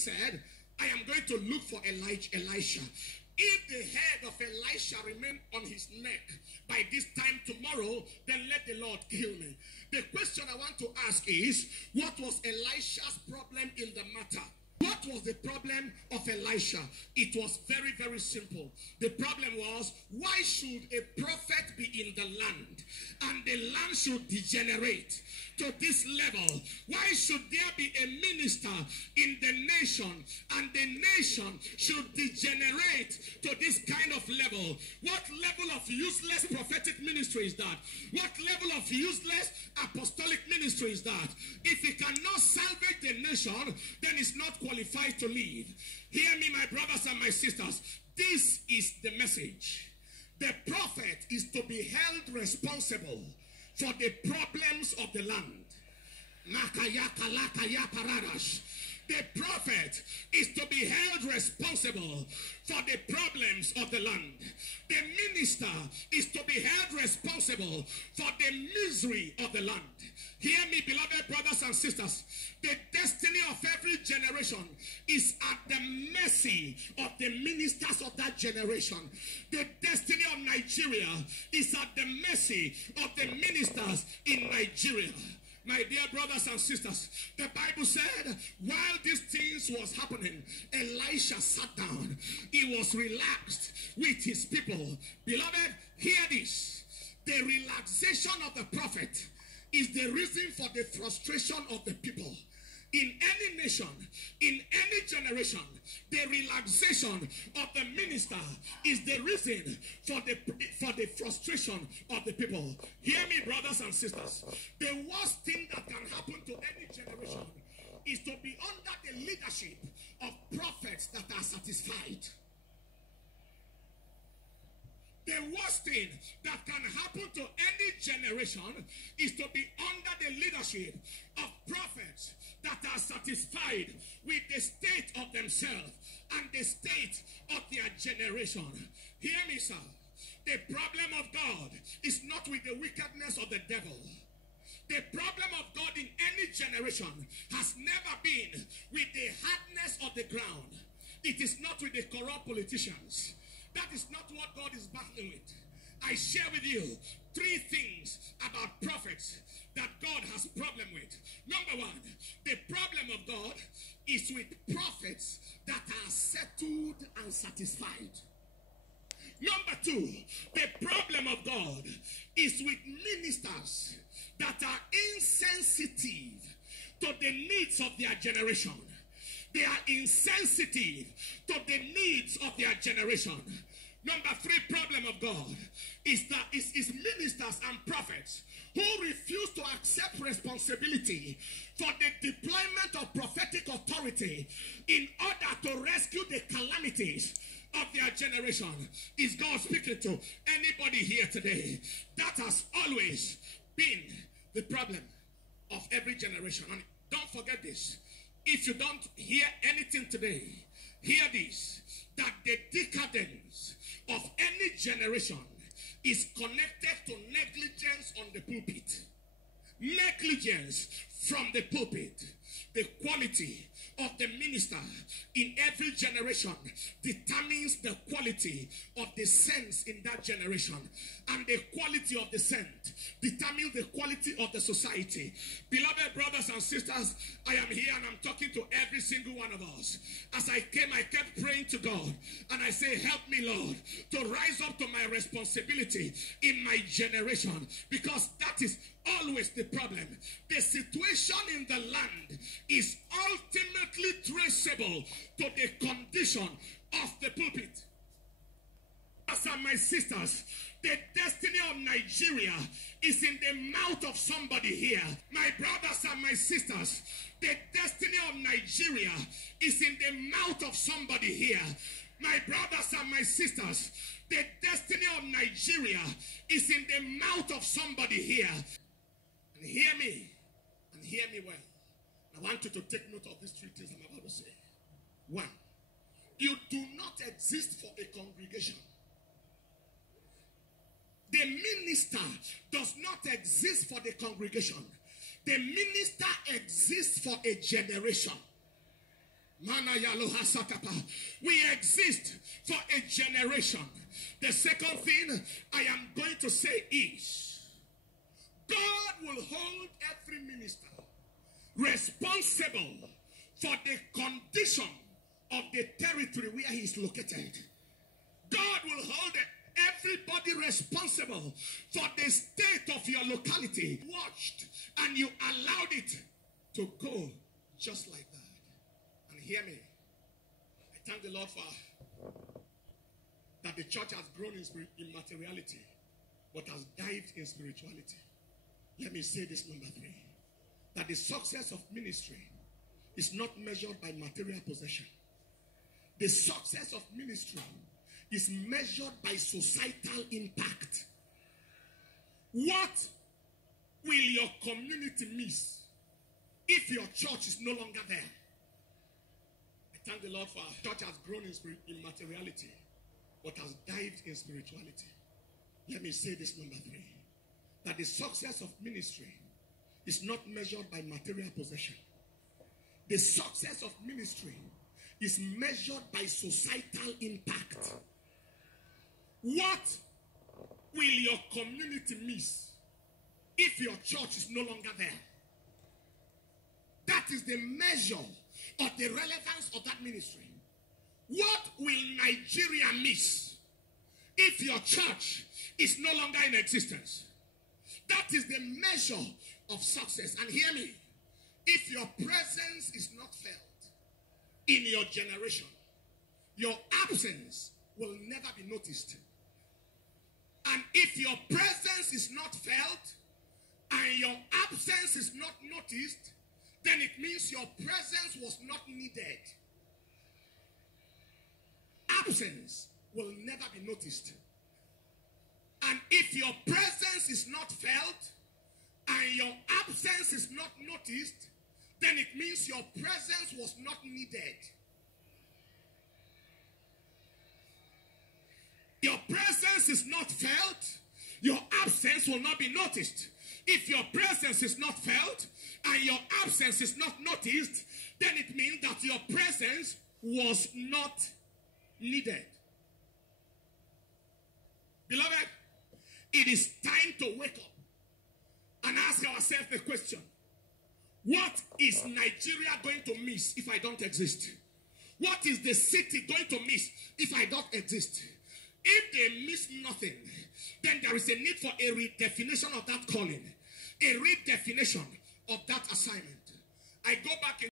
said, I am going to look for Elisha. If the head of Elisha remain on his neck by this time tomorrow, then let the Lord kill me. The question I want to ask is, what was Elisha's problem in the matter? What was the problem of Elisha? It was very, very simple. The problem was, why should a prophet be in the land and the land should degenerate to this level? Why should there be a minister in the nation and the nation should degenerate to this kind of level? What level of useless prophetic ministry is that? What level of useless apostolic ministry is that? If he cannot salvage the nation, then it's not qualified to lead. Hear me, my brothers and my sisters. This is the message. The prophet is to be held responsible for the problems of the land. The prophet is to be held responsible for the problems of the land. The minister is to be held responsible for the misery of the land. Hear me, beloved brothers and sisters. The destiny of every generation is at the mercy of the ministers of that generation. The destiny of Nigeria is at the mercy of the ministers in Nigeria. My dear brothers and sisters, the Bible said while these things was happening, Elisha sat down. He was relaxed with his people. Beloved, hear this. The relaxation of the prophet is the reason for the frustration of the people. In any nation, in any generation, the relaxation of the minister is the reason for the frustration of the people. Hear me, brothers and sisters. The worst thing that can happen to any generation is to be under the leadership of prophets that are satisfied. The worst thing that can happen to any generation is to be under the leadership of prophets that are satisfied with the state of themselves and the state of their generation. Hear me, sir. The problem of God is not with the wickedness of the devil. The problem of God in any generation has never been with the hardness of the ground. It is not with the corrupt politicians. That is not what God is battling with. I share with you 3 things about prophets that God has problem with. Number 1, the problem of God is with prophets that are settled and satisfied. Number 2, the problem of God is with ministers that are insensitive to the needs of their generation. They are insensitive to the needs of their generation. Number 3 problem of God is that is ministers and prophets who refuse to accept responsibility for the deployment of prophetic authority in order to rescue the calamities of their generation. Is God speaking to anybody here today? That has always been the problem of every generation. And don't forget this. If you don't hear anything today, hear this, that the decadence of any generation is connected to negligence on the pulpit. Negligence from the pulpit. The quality of the minister in every generation determines the quality of the saints in that generation, and the quality of the saint determines the quality of the society. Beloved brothers and sisters, I am here and I'm talking to every single one of us. As I came, I kept praying to God and I say, help me, Lord, to rise up to my responsibility in my generation, because that is always the problem. The situation in the land is ultimately traceable to the condition of the pulpit. Brothers and my sisters, the destiny of Nigeria is in the mouth of somebody here. My brothers and my sisters, the destiny of Nigeria is in the mouth of somebody here. My brothers and my sisters, the destiny of Nigeria is in the mouth of somebody here. And hear me, and hear me well. I want you to take note of these 3 things I'm about to say. 1, you do not exist for a congregation. The minister does not exist for the congregation. The minister exists for a generation. We exist for a generation. The second thing I am going to say is, God will hold every minister responsible for the condition of the territory where he is located. God will hold everybody responsible for the state of your locality. Watched and you allowed it to go just like that. And hear me. I thank the Lord for that the church has grown in materiality, but has dived in spirituality. Let me say this, number 3. That the success of ministry is not measured by material possession. The success of ministry is measured by societal impact. What will your community miss if your church is no longer there? I thank the Lord for our church has grown in materiality, but has dived in spirituality. Let me say this, number 3. That the success of ministry is not measured by material possession. The success of ministry is measured by societal impact. What will your community miss if your church is no longer there? That is the measure of the relevance of that ministry. What will Nigeria miss if your church is no longer in existence? That is the measure of success. And hear me, if your presence is not felt in your generation, your absence will never be noticed. And if your presence is not felt and your absence is not noticed, then it means your presence was not needed. Absence will never be noticed. And if your presence is not felt and your absence is not noticed, then it means your presence was not needed. Your presence is not felt, your absence will not be noticed. If your presence is not felt and your absence is not noticed, then it means that your presence was not needed. Beloved, it is time to wake up and ask ourselves the question: what is Nigeria going to miss if I don't exist? What is the city going to miss if I don't exist? If they miss nothing, then there is a need for a redefinition of that calling, a redefinition of that assignment. I go back